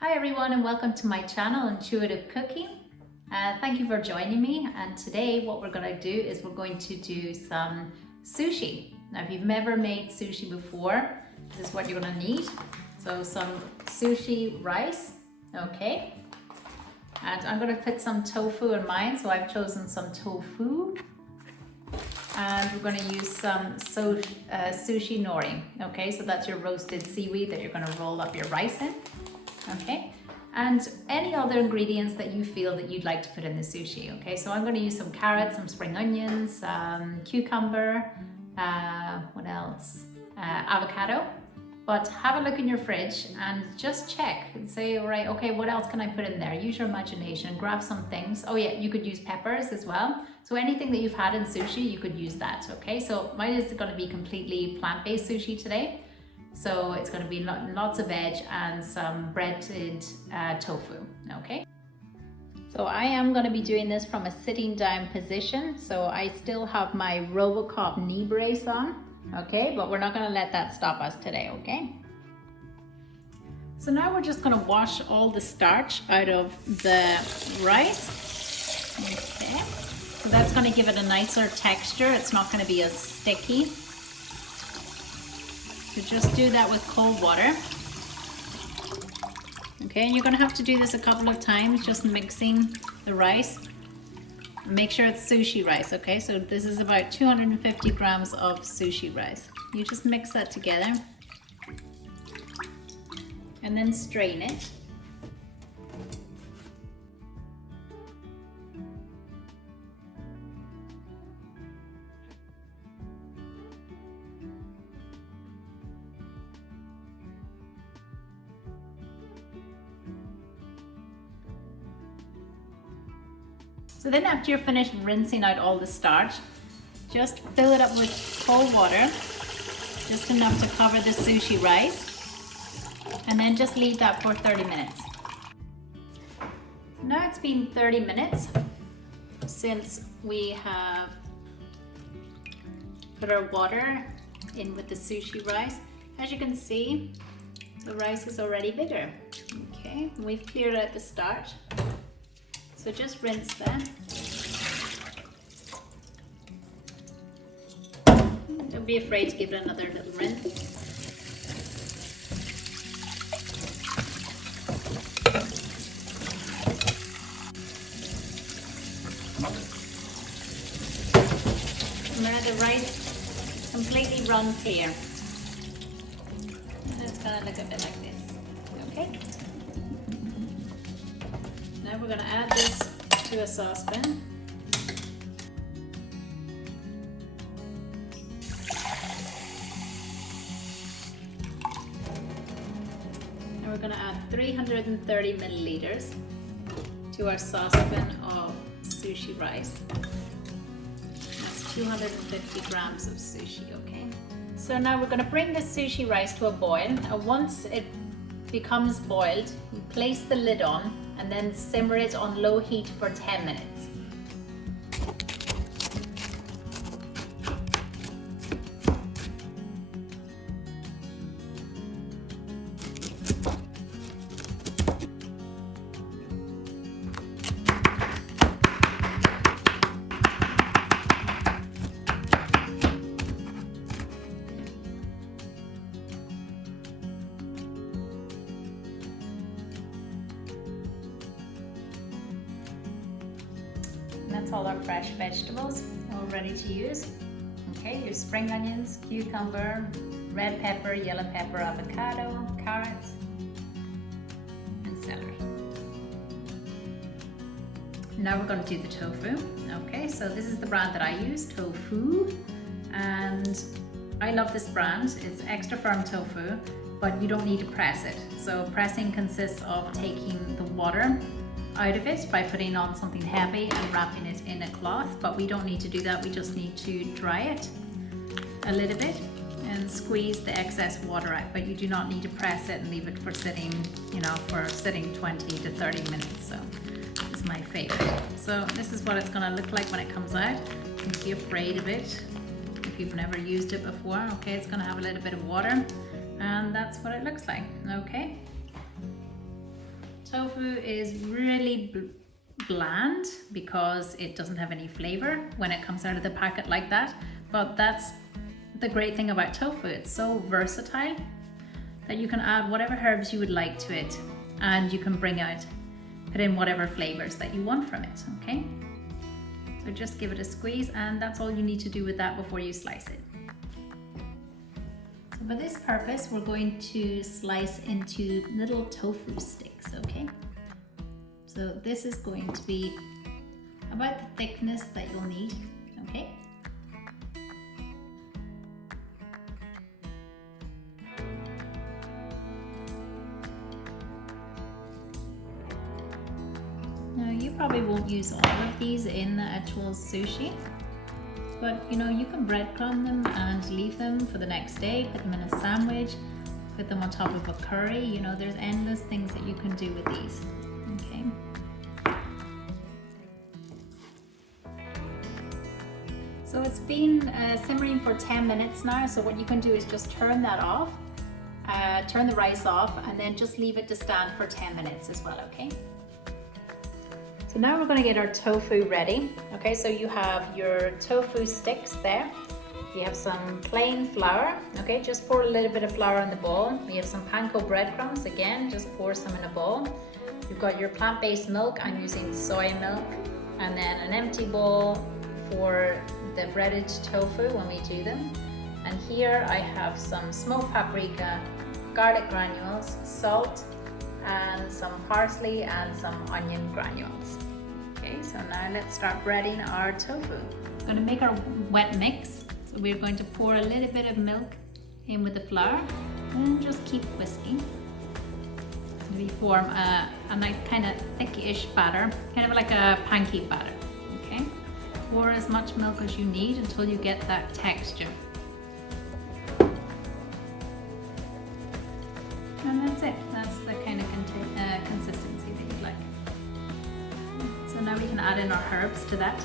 Hi everyone and welcome to my channel, Intuitive Cooking. Thank you for joining me, and today what we're going to do is we're going to do some sushi. Now if you've never made sushi before, this is what you're going to need. So some sushi rice, okay, and I'm going to put some tofu in mine, so I've chosen some tofu. And we're going to use some sushi nori, okay, so that's your roasted seaweed that you're going to roll up your rice in. Okay, and any other ingredients that you feel that you'd like to put in the sushi. Okay, so I'm going to use some carrots, some spring onions, cucumber, what else? Avocado. But have a look in your fridge and just check and say, all right, okay, what else can I put in there? Use your imagination, grab some things. Oh yeah, you could use peppers as well. So anything that you've had in sushi, you could use that. Okay, so mine is going to be completely plant-based sushi today. So it's going to be lots of veg and some breaded tofu, okay? So I am going to be doing this from a sitting down position. So I still have my Robocop knee brace on, okay? But we're not going to let that stop us today, okay? So now we're just going to wash all the starch out of the rice, okay? So that's going to give it a nicer texture. It's not going to be as sticky. So just do that with cold water. Okay, and you're going to have to do this a couple of times, just mixing the rice. Make sure it's sushi rice, okay? So this is about 250 grams of sushi rice. You just mix that together and then strain it. So then after you're finished rinsing out all the starch, just fill it up with cold water, just enough to cover the sushi rice, and then just leave that for 30 minutes. Now it's been 30 minutes since we have put our water in with the sushi rice. As you can see, the rice is already bigger. Okay, we've cleared out the starch. So just rinse that. Don't be afraid to give it another little rinse. Now the rice completely run clear. And it's gonna look a bit like this. Okay? Now we're going to add this to a saucepan. And we're going to add 330 milliliters to our saucepan of sushi rice. That's 250 grams of sushi, okay? So now we're going to bring the sushi rice to a boil. And once it becomes boiled, you place the lid on and then simmer it on low heat for 10 minutes. That's all our fresh vegetables all ready to use. Okay, your spring onions, cucumber, red pepper, yellow pepper, avocado, carrots, and celery. Now we're going to do the tofu. Okay, so this is the brand that I use, Tofu, and I love this brand. It's extra firm tofu, but you don't need to press it. So pressing consists of taking the water out of it by putting on something heavy and wrapping it in a cloth, but we don't need to do that. We just need to dry it a little bit and squeeze the excess water out, but you do not need to press it and leave it for sitting, for sitting 20 to 30 minutes. So this is my favorite. So this is what it's going to look like when it comes out. Don't be afraid of it if you've never used it before. Okay, it's going to have a little bit of water, and that's what it looks like. Okay. Tofu is really bland because it doesn't have any flavor when it comes out of the packet like that. But that's the great thing about tofu. It's so versatile that you can add whatever herbs you would like to it, and you can put in whatever flavors that you want from it, okay? So just give it a squeeze, and that's all you need to do with that before you slice it. So for this purpose, we're going to slice into little tofu sticks, okay? So this is going to be about the thickness that you'll need, okay? Now you probably won't use all of these in the actual sushi, but you know, you can breadcrumb them and leave them for the next day, put them in a sandwich, put them on top of a curry. You know, there's endless things that you can do with these, okay? So it's been simmering for 10 minutes now, so what you can do is just turn that off, turn the rice off, and then just leave it to stand for 10 minutes as well, okay? So now we're going to get our tofu ready. Okay, so you have your tofu sticks there. You have some plain flour. Okay, just pour a little bit of flour in the bowl. We have some panko breadcrumbs. Again, just pour some in a bowl. You've got your plant-based milk. I'm using soy milk. And then an empty bowl for the breaded tofu when we do them. And here I have some smoked paprika, garlic granules, salt, and some parsley and some onion granules. Okay, so now let's start breading our tofu. We're going to make our wet mix. So we're going to pour a little bit of milk in with the flour and just keep whisking. We form a nice kind of thick-ish batter, kind of like a pancake batter. Okay, pour as much milk as you need until you get that texture. And that's it. That's the kind of consistency that you like. So now we can add in our herbs to that.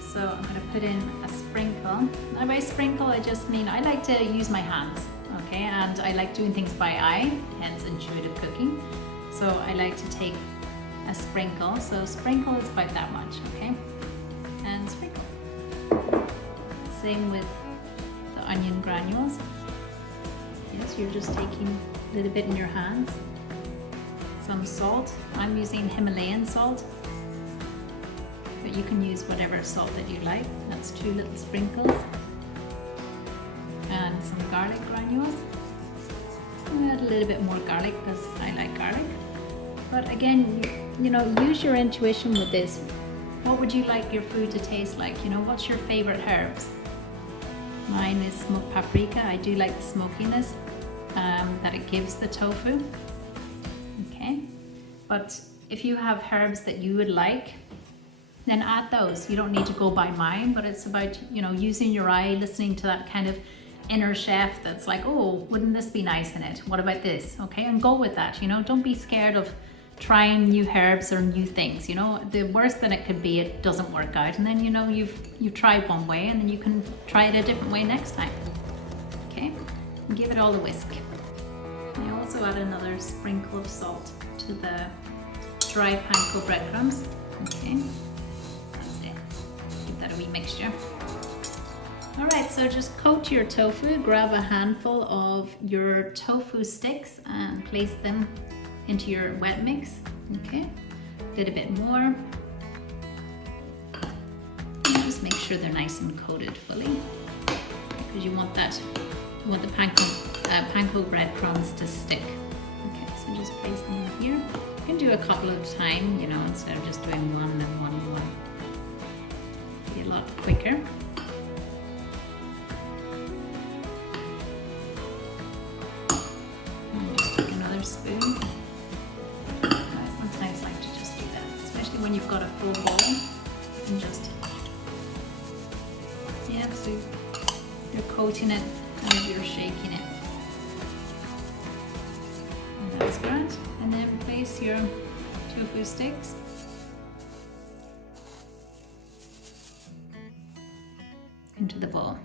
So I'm going to put in a sprinkle. Now by sprinkle, I just mean I like to use my hands, okay? And I like doing things by eye, hence intuitive cooking. So I like to take a sprinkle. So sprinkle is about that much, okay? And sprinkle. Same with the onion granules. Yes, you're just taking a little bit in your hands. Some salt. I'm using Himalayan salt, but you can use whatever salt that you like. That's 2 little sprinkles. And some garlic granules. Add a little bit more garlic because I like garlic. But again, you know, use your intuition with this. What would you like your food to taste like? You know, what's your favorite herbs? Mine is smoked paprika. I do like the smokiness that it gives the tofu. Okay, but if you have herbs that you would like, then add those. You don't need to go by mine, but it's about, you know, using your eye, listening to that kind of inner chef that's like, oh, wouldn't this be nice in it? What about this? Okay, and go with that. You know, don't be scared of trying new herbs or new things. You know, the worst that it could be, it doesn't work out, and then you know you've tried one way, and then you can try it a different way next time. Okay, and give it all a whisk. I also add another sprinkle of salt to the dry panko breadcrumbs. Okay, that's it. Give that a wee mixture. All right, so just coat your tofu. Grab a handful of your tofu sticks and place them into your wet mix. Okay, did a bit more. And just make sure they're nice and coated fully, because you want that. You want the panko breadcrumbs to stick. Okay, so just place them in here. You can do a couple at a time, you know, instead of just doing one and one and one. Be a lot quicker. And just take another spoon. I sometimes like to just do that, especially when you've got a full bowl. And just, yeah, so you're coating it and you're shaking it. And that's good. And then place your tofu sticks. Into the bowl.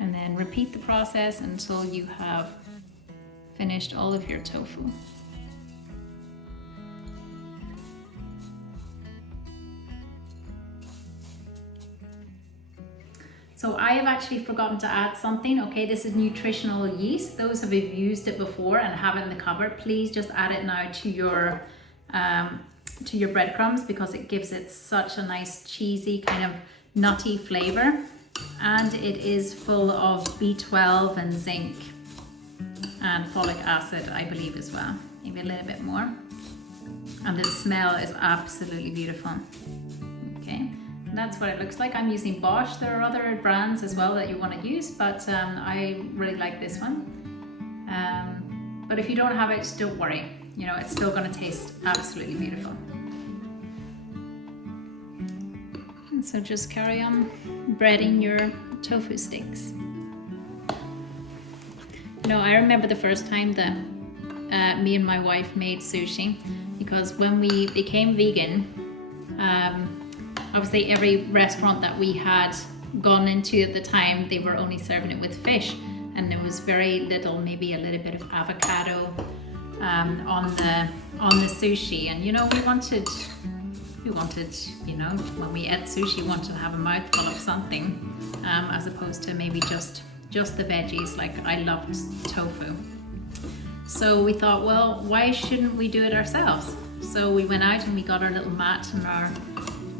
And then repeat the process until you have finished all of your tofu. So I have actually forgotten to add something. Okay, this is nutritional yeast. Those of you who've used it before and have it in the cupboard, please just add it now to your breadcrumbs, because it gives it such a nice cheesy kind of nutty flavor, and it is full of B12 and zinc and folic acid, I believe, as well. Maybe a little bit more. And the smell is absolutely beautiful. Okay. That's what it looks like. I'm using Bosch. There are other brands as well that you want to use, but I really like this one. But if you don't have it, don't worry. You know, it's still going to taste absolutely beautiful. And so just carry on breading your tofu sticks. You know, I remember the first time that me and my wife made sushi, because when we became vegan, obviously every restaurant that we had gone into at the time, they were only serving it with fish, and there was very little, maybe a little bit of avocado on the sushi. And you know, we wanted, you know, when we ate sushi, we wanted to have a mouthful of something, as opposed to maybe just the veggies. Like, I loved tofu. So we thought, well, why shouldn't we do it ourselves? So we went out and we got our little mat and our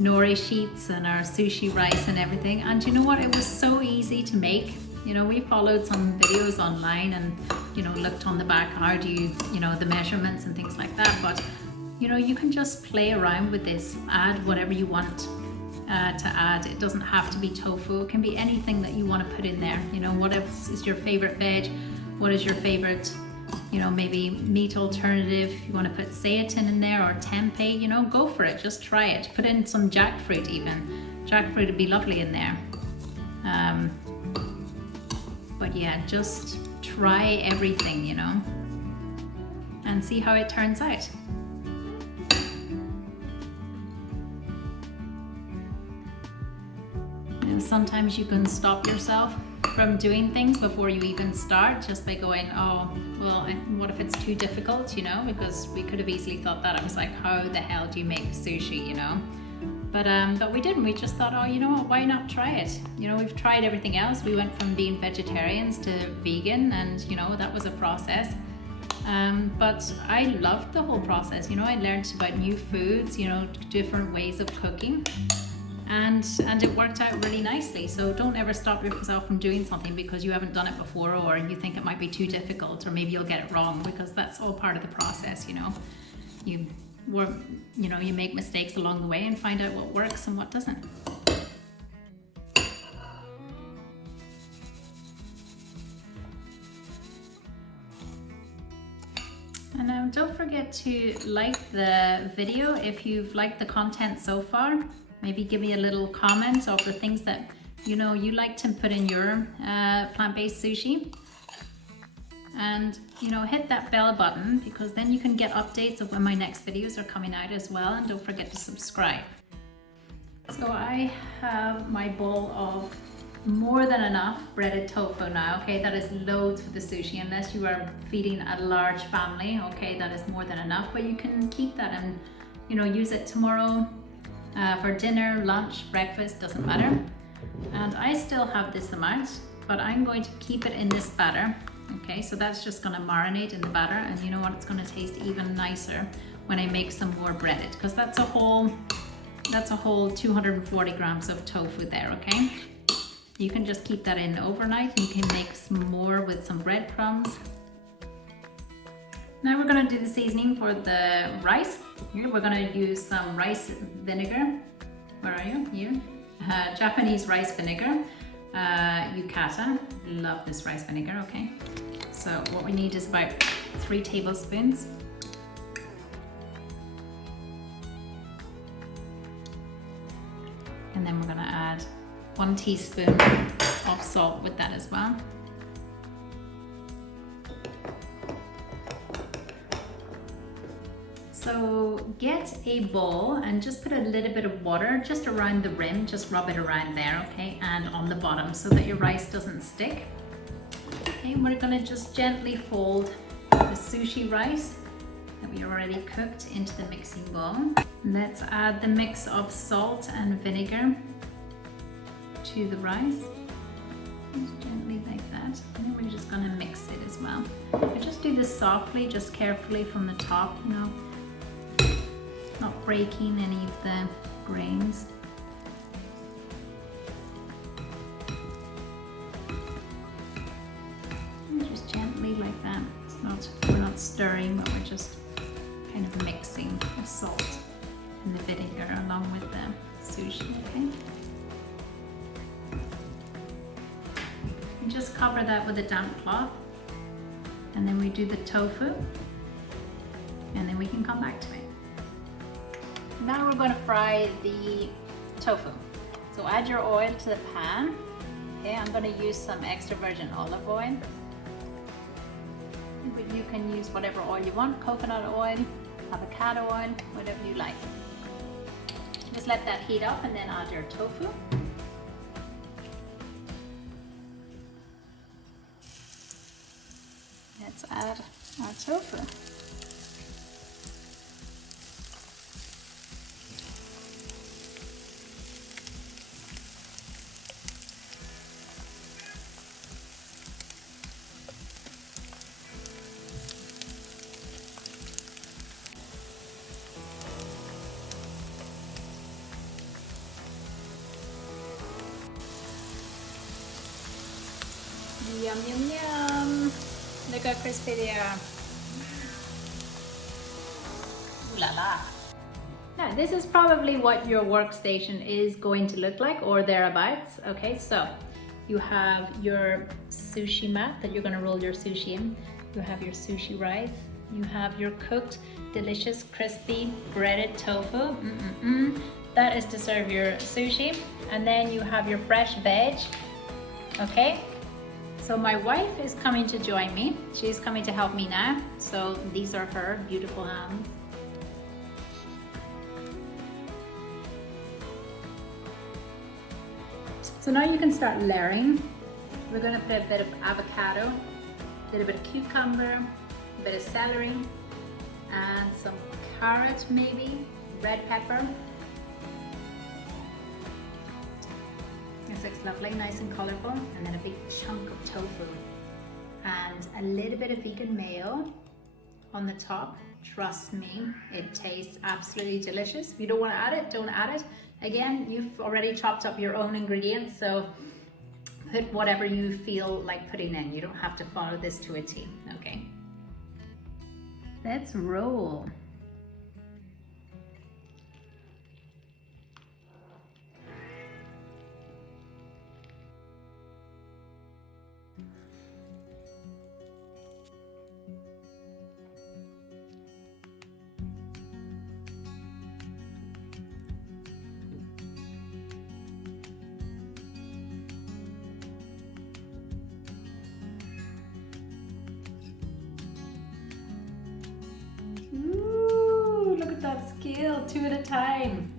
nori sheets and our sushi rice and everything. And you know what? It was so easy to make. You know, we followed some videos online and, you know, looked on the back, how do you know, the measurements and things like that. But, you know, you can just play around with this, add whatever you want to add. It doesn't have to be tofu. It can be anything that you want to put in there. You know, what is your favorite veg? What is your favorite, you know, maybe meat alternative? If you want to put seitan in there or tempeh, you know, go for it. Just try it. Put in some jackfruit even. Jackfruit would be lovely in there. But yeah, just try everything, you know, and see how it turns out. And sometimes you can stop yourself from doing things before you even start, just by going, oh, well, what if it's too difficult, you know? Because we could have easily thought that. I was like, how the hell do you make sushi, you know? But we didn't. We just thought, oh, you know what, why not try it? You know, we've tried everything else. We went from being vegetarians to vegan, and, you know, that was a process. But I loved the whole process. You know, I learned about new foods, you know, different ways of cooking. And it worked out really nicely. So don't ever stop yourself from doing something because you haven't done it before, or you think it might be too difficult, or maybe you'll get it wrong, because that's all part of the process, you know. You make mistakes along the way and find out what works and what doesn't. And don't forget to like the video if you've liked the content so far. Maybe give me a little comment of the things that, you know, you like to put in your plant-based sushi. And, you know, hit that bell button, because then you can get updates of when my next videos are coming out as well. And don't forget to subscribe. So I have my bowl of more than enough breaded tofu now. Okay, that is loads for the sushi. Unless you are feeding a large family, okay, that is more than enough. But you can keep that and, you know, use it tomorrow for dinner, lunch, breakfast, doesn't matter. And I still have this amount, but I'm going to keep it in this batter. Okay, so that's just going to marinate in the batter, and you know what, it's going to taste even nicer when I make some more breaded, because that's a whole 240 grams of tofu there. Okay, you can just keep that in overnight. You can make some more with some breadcrumbs. Now we're going to do the seasoning for the rice. Here we're going to use some rice vinegar. Where are you? Here. Japanese rice vinegar. Yukata. Love this rice vinegar. Okay, so what we need is about 3 tablespoons. And then we're going to add 1 teaspoon of salt with that as well. So get a bowl and just put a little bit of water just around the rim, just rub it around there, okay, and on the bottom, so that your rice doesn't stick. Okay, we're gonna just gently fold sushi rice that we already cooked into the mixing bowl. Let's add the mix of salt and vinegar to the rice. Just gently like that. And then we're just gonna mix it as well. But just do this softly, just carefully from the top, you know, not breaking any of the grains. And just gently like that. We're not stirring, but we're just kind of mixing the salt and the vinegar along with the sushi, okay? And just cover that with a damp cloth. And then we do the tofu. And then we can come back to it. Now we're going to fry the tofu. So add your oil to the pan. Okay, I'm going to use some extra virgin olive oil. But you can use whatever oil you want, coconut oil, avocado oil, whatever you like. Just let that heat up and then add your tofu. Let's add our tofu. Yum, yum, yum. Look how crispy they are. Ooh la la. Now, this is probably what your workstation is going to look like or thereabouts. Okay, so you have your sushi mat that you're going to roll your sushi in. You have your sushi rice. You have your cooked, delicious, crispy, breaded tofu. That is to serve your sushi. And then you have your fresh veg. Okay. So my wife is coming to join me. She's coming to help me now. So these are her beautiful hands. So now you can start layering. We're gonna put a bit of avocado, a little bit of cucumber, a bit of celery, and some carrot maybe, red pepper. This looks lovely, nice and colourful, and then a big chunk of tofu and a little bit of vegan mayo on the top. Trust me, it tastes absolutely delicious. If you don't want to add it, don't add it. Again, you've already chopped up your own ingredients, so put whatever you feel like putting in. You don't have to follow this to a T, okay? Let's roll. Ooh, look at that skill, 2 at a time.